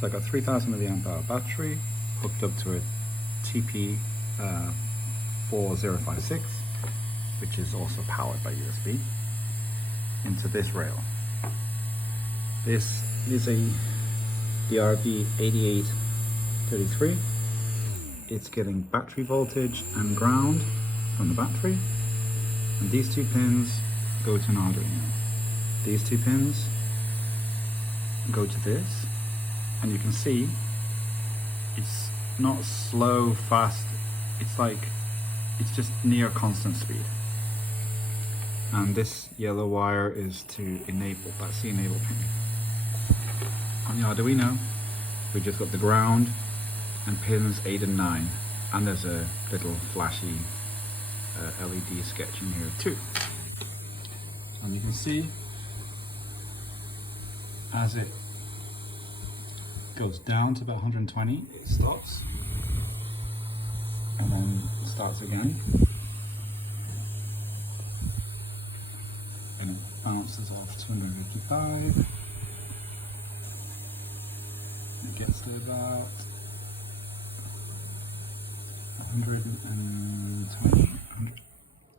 So I got 3000 milliamp hour battery hooked up to a TP4056, which is also powered by USB, into this rail. This is a DRV8833. It's getting battery voltage and ground from the battery, and these two pins go to an Arduino. These two pins go to this, and you can see it's not slow, fast, it's just near constant speed. And this yellow wire is to enable, that's the enable pin. On the Arduino, we just got the ground and pins 8 and 9, and there's a little flashy LED sketch in here too. And you can see as it goes down to about 120, it stops and then starts again, and it bounces off to 155. It gets to about 120,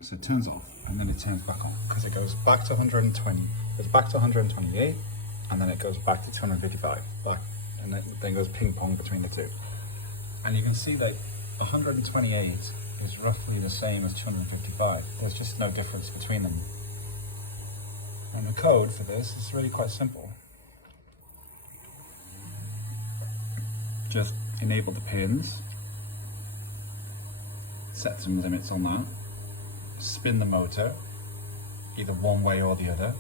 so it turns off and then it turns back on, because it goes back to 120, goes back to 128, and then it goes back to 255, back, and then goes ping pong between the two. And you can see that 128 is roughly the same as 255. There's just no difference between them. And the code for this is really quite simple. Just enable the pins, set some limits on that, spin the motor either one way or the other.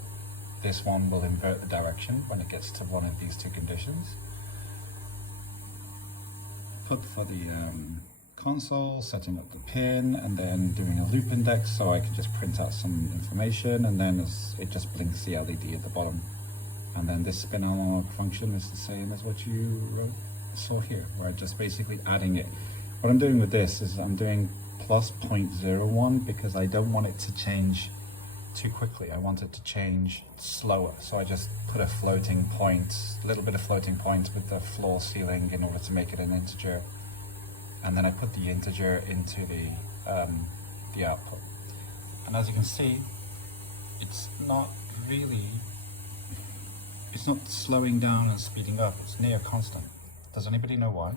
This one will invert the direction when it gets to one of these two conditions. Put for the console, setting up the pin, and then doing a loop index so I can just print out some information, and then it just blinks the LED at the bottom. And then this spin analog function is the same as what you saw here, where I'm just basically adding it. What I'm doing with this is I'm doing plus 0.01 because I don't want it to change too quickly. I want it to change slower. So I just put a floating point, a little bit of floating point with the floor ceiling in order to make it an integer. And then I put the integer into the output. And as you can see, it's not slowing down and speeding up. It's near constant. Does anybody know why?